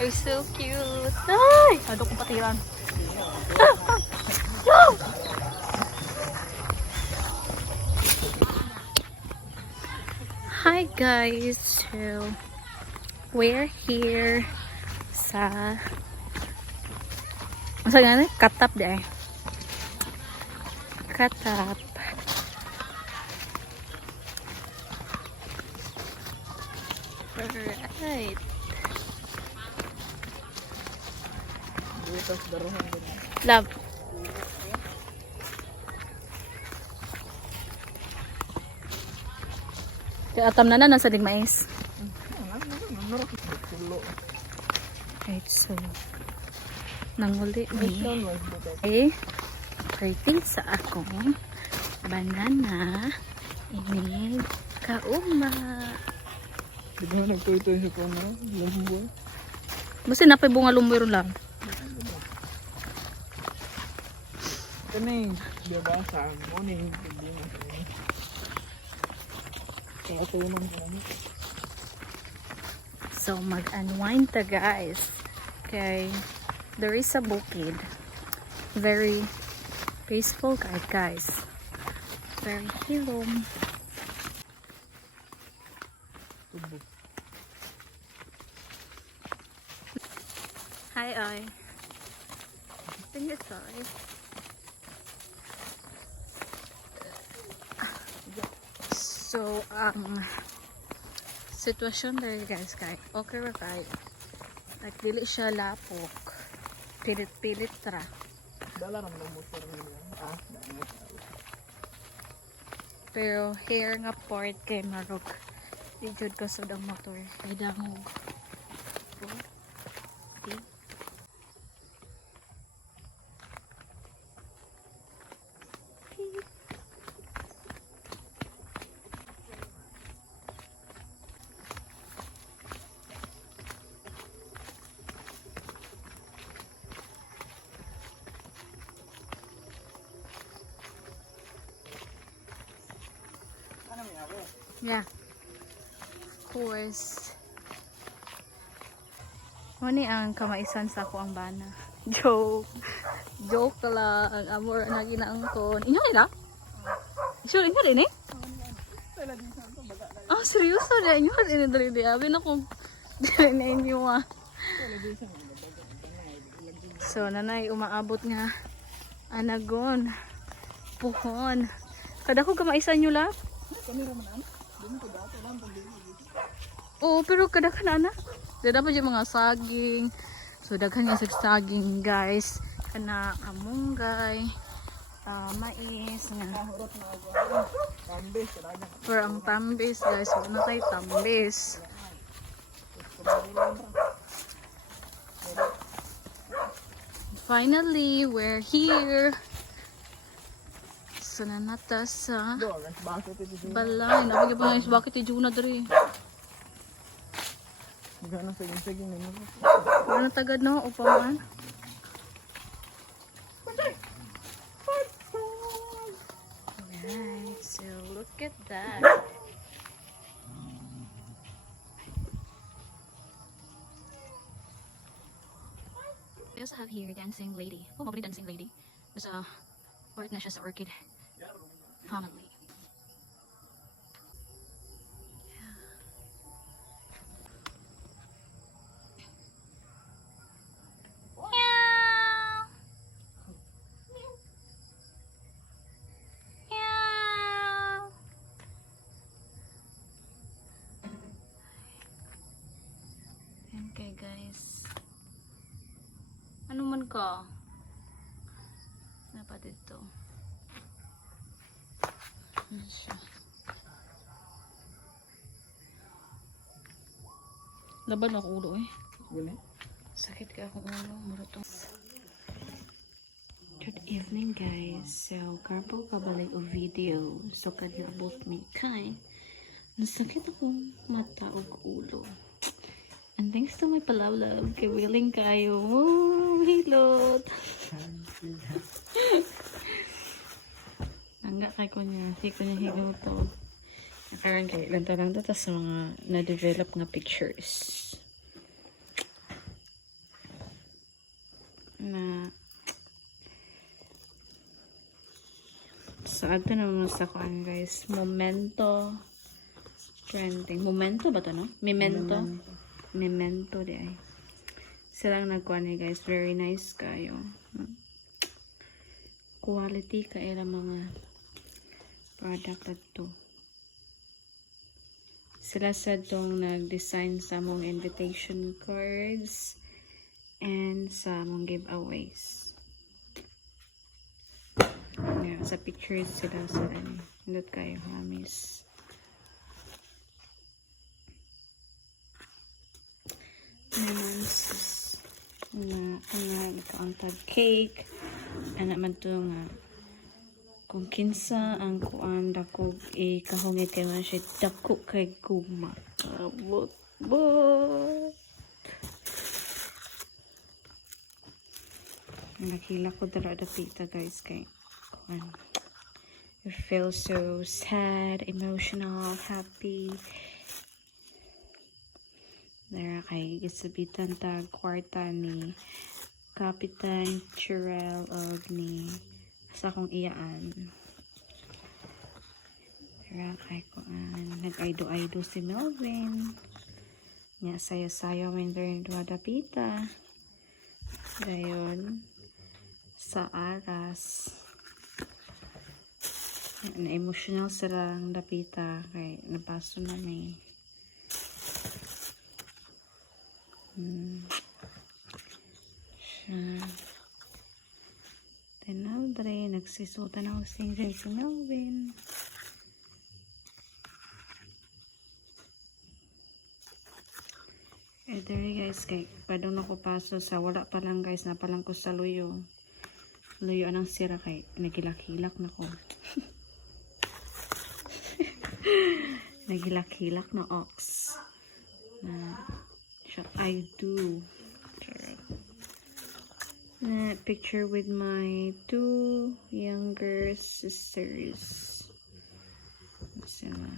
They're so cute. Ay! Ano kong patiran? Hi guys! So, we're here sa masa nga katap deh. Katap. Alright. Love. Kaya atam na nasa digmais. Right, so nanguli ni rating sa akong banana ini kauma. Di ba nagtuloy sa kanya? Lumboy? Basta napay bunga lumboy ron lang. Kani, di ba sa morning? Kaya ito naman kami. So mag-unwind ta guys. Okay, there is a bukid. Very peaceful guys. Very hilom. Hi, Ay. Tingnan sorry. So, sitwasyon there guys, kay okay ra kay. Like, dili siya lapok. Pilit-pilit ra. Dala naman ang motor nila. Pero, here nga port kay Marog. Ijud ko sa dang motor. Ay dangog. Okay. Yeah. Of course. Mani ang kamaisan sa ako ang bana. Joke. Joke lang. Ang amor na ginaangkon. Inyo nila? Sure, inyo rin eh? Ah, seryoso na. Inyo rin dali di. Abi na kung dili na inyo ah. So, nanay, umaabot nga. Anagon. Puhon. Kada ko kamaisan nyo lang? Oo, pero kada ka na anak. Dada pa dyan mga saging. So, daghan niya sa saging, guys. Kana kamunggay. Mais. Pero ang tambis, guys. Huwag na tayo tambis. Finally, we're here. So, nanata sa balay. Nabagay pa nga bakit yung Juna dari. Gana saging-saging na mo. Ano tagad no? Upaman? Alright, so look at that. We also have here dancing lady. Oh, probably dancing lady. There's a part na siya sa orchid family. Okay guys, ano man ka dapat ito ano siya laban ako ulo eh sakit ka akong ulo marutong. Good evening guys, so karpo kabalay o video so kadlabot mi kay nasakit akong mata o ulo. And thanks to my palawlab, kay willing kayo. Oh, hilot. Angga kay ko niya. Hindi ko niya higaw to. Nakaroon kay lang to sa mga na-develop nga pictures. na sa ato naman sa kuan guys, Momento trending. Momento ba to, no? Memento di ay. Silang nagkuan ni guys, very nice kayo. Quality kayo mga product to. Sila sa tong nag-design sa mong invitation cards and sa mong giveaways. Yeah, sa pictures sila sa hindi kayo hamis. Naman na ito ang tag cake. Anak man to nga kung kinsa ang kuan dako kahungit kay man siya dako kay guma. Bot. Nakila ko dara dapita guys kay kuan. You feel so sad, emotional, happy. Dara kay gisabitan tag kwarta ni Kapitan Chirel og ni sa akong iyaan. Dara kay kuan nag-aido-aido si Melvin. Nya sayo-sayo man rin dua dapita. Dayon sa aras. Na-emotional silang dapita kay napaso na ni. Siya. Tanaw dre, nagsisutan ako single si Melvin. Dre guys, kay padong ako paso sa wala pa lang guys, na palang ko sa luyo. Luyo anang sira kay nagilak-hilak na ko. Nagilak-hilak na ox. Na siya I do. Na picture with my two younger sisters. Sila.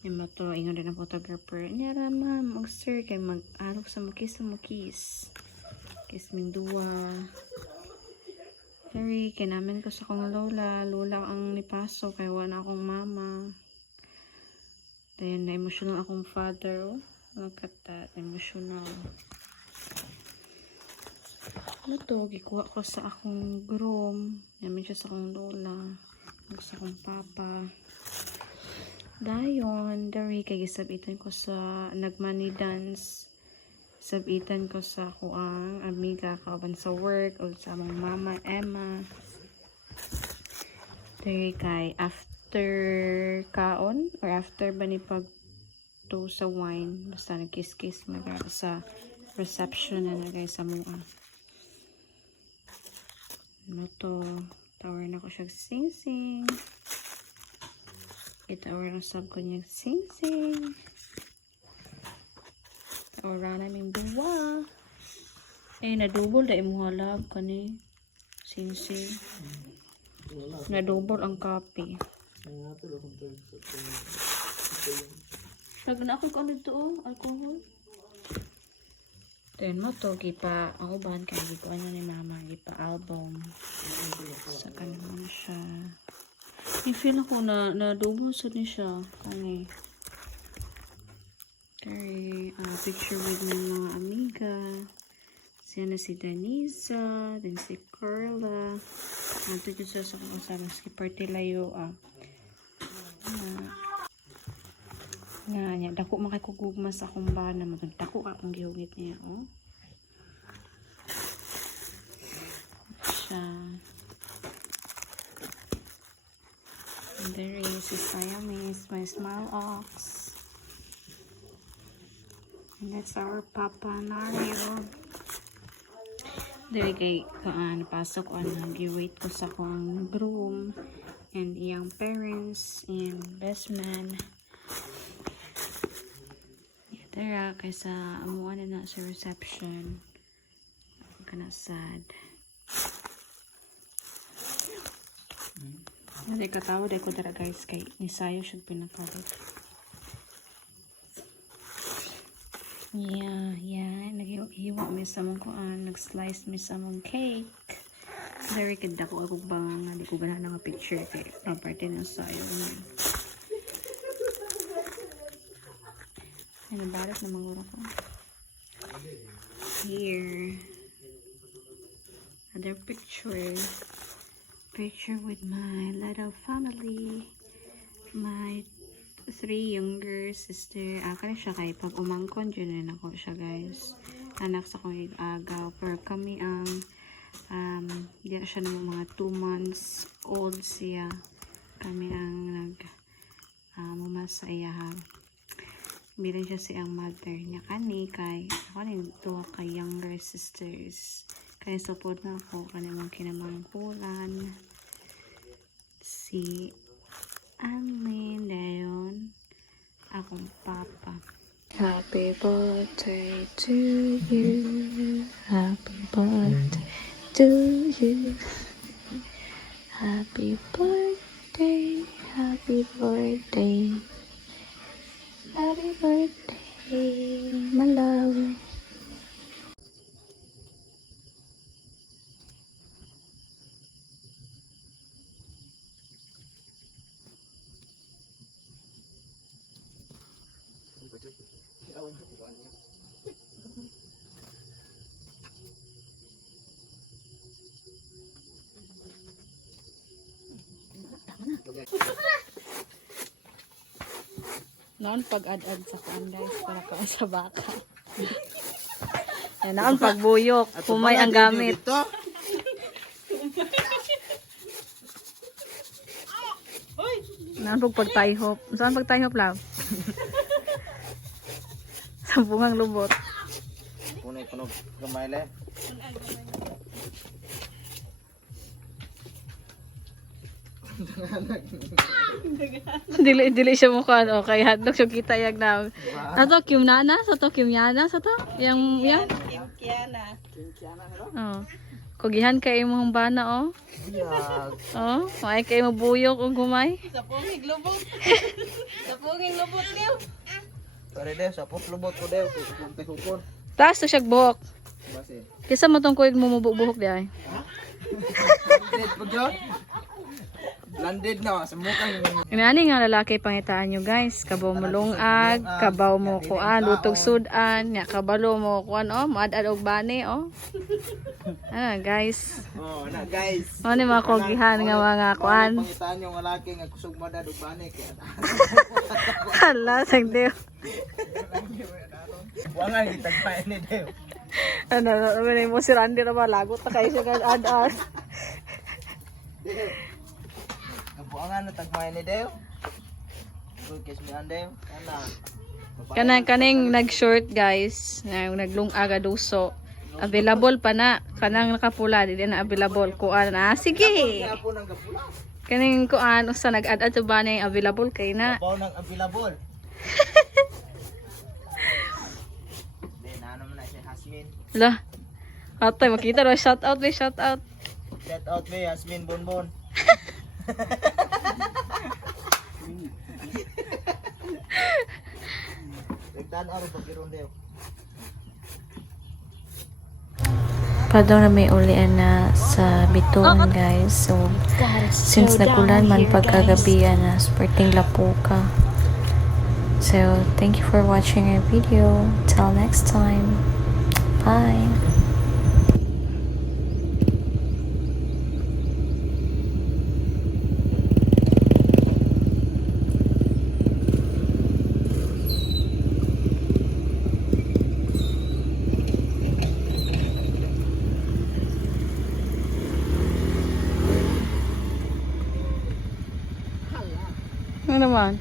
Yung mato, ingon din ang photographer. Nyara ma'am, sir, kay mag-arok sa mukis. Kiss ming duwa. Sorry, kinamin ko sa kong lola. Lola ang nipaso, kaya wala akong mama. Then, na-emotional akong father. Look at that, emotional. Ano to, gikuha ko sa akong groom. Namin siya sa akong lola. Sa akong papa. Dayon, dari kay gisabitan ko sa nagmani dance. Sabitan ko sa kuang amiga kauban sa work o sa among mama Emma. Dari kay after kaon or after ba ni pag to sa wine, basta nagkiss-kiss mga sa reception na guys sa mga. Ano to, tower na ko siya sing-sing. Itaw ang sab ko niya sing-sing. Ora naming duwa. Na-double da imuhalab ka ni. Sing-sing. Na-double ang copy. Nagna ako kung ano ito alcohol. Then mo to, gipa, ang uban kaya gipa niya ni mama, gipa album. Sa kanon siya. I-feel ako na double sa ni siya. Kani. Okay, picture with my mga amiga. Siya na si Danisa, then si Carla. Ito dyan sa kasama si Party Layo. Nga, dako makikugugma sa akong bana. Magdako akong gihugit niya. Oh. Siya. And there is si Siamese, my smile ox. And that's our Papa Nario. There kay napasok ko nag-wait ko sa akong groom and iyang parents and best man. Tara, kaysa amuan na sa reception. Ako ka na sad. Hindi katawad ako dara guys kay nisayo siya pinakawad. Yeah. Naghiwa mi sa mong kuan, nag-slice mi sa mong cake. Very ganda ko ako bang hindi ko gana nga picture kay property na sayo. Ano barat na maguro ko. Here. Another picture. Picture with my little family. My 3 younger sister. Kaya siya kay pag umangkon dyan na ako siya guys. Anak sa kong agaw. Pero kami ang di na siya ng mga 2 months old siya. Kami ang mamasaya ha. Bilang siya siyang mother niya kani kay ako rin tuwa kay younger sisters. Kaya support na ako kanimang kinamangkulan. Si Amin dayon akong papa. Happy birthday to you. Happy birthday to you. Happy birthday. Happy birthday. Happy birthday, my love. Noon pag-ad-ad sa kuan guys para ka sa baka. Yan noon pagbuyok, pumay ang gamit. Noon pagtayhop. Saan pagtayhop lang? Sa bungang lubot. Punay punog gamay le. Dili siya mukha okay hotdog siya kita yag na. Ato kim nana sa to kim yana sa to yang kim kiana. Oh. Kugihan kay imong bana oh. Oh, may kay mo buyok og gumay. Sa punging lubot. Sa punging lubot niyo. Pare de sa lubot ko de kupon. Taas to siya buhok. Base. Kisa mo tong kuig mo buhok di ay. Landed na sa mukha. Inani nga lalaki pangitaan nyo guys, kabaw mo lungag, kabaw mo kuan, lutog sudan, nya kabalo mo kuan oh, maad-ad og bani oh. Guys. Oh, na guys. Ano mga kogihan nga mga kuan. Pangitaan yung lalaki nga kusog madad og bani kaya. Hala, sagdiyo. Wangan gitagpain ni Deo. Ano mo si Randy na ba lagot ta kay siya ad-ad. Buangan na tagmay ni Deo. Kukis mi Andeo. Kanang nag-short guys, naglungaga duso. Available pa na. Kanang nakapula, di na available. Kuan na. Sige. Kaning kuan, usa nag-add-add sa banay available kay na. Baw nang available. Then ano man na si Hasmin. Lah. Atay, makita ro shout out, may shout out. Shout out me Hasmin Bonbon. Padong na may ulian na sa bituan guys. So since nagulan man pagkagabi na sporting lapuka. So thank you for watching our video. Till next time. Bye. Ano naman?